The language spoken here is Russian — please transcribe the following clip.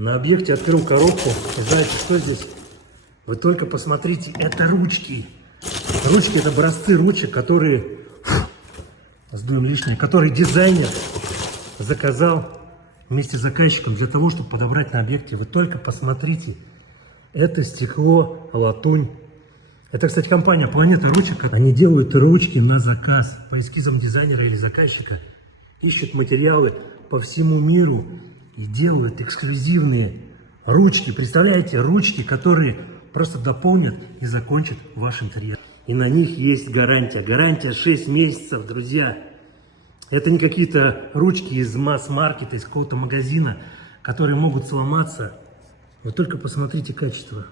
На объекте открыл коробку. И знаете, что здесь? Вы только посмотрите, это ручки. Ручки — это образцы ручек, которые, сдуем лишнее, которые дизайнер заказал вместе с заказчиком для того, чтобы подобрать на объекте. Вы только посмотрите. Это стекло, латунь. Это, кстати, компания «Планета ручек». Они делают ручки на заказ по эскизам дизайнера или заказчика. Ищут материалы по всему миру и делают эксклюзивные ручки. Представляете, ручки, которые просто дополнят и закончат ваш интерьер. И на них есть гарантия. Гарантия 6 месяцев, друзья. Это не какие-то ручки из масс-маркета, из какого-то магазина, которые могут сломаться. Вы только посмотрите качество.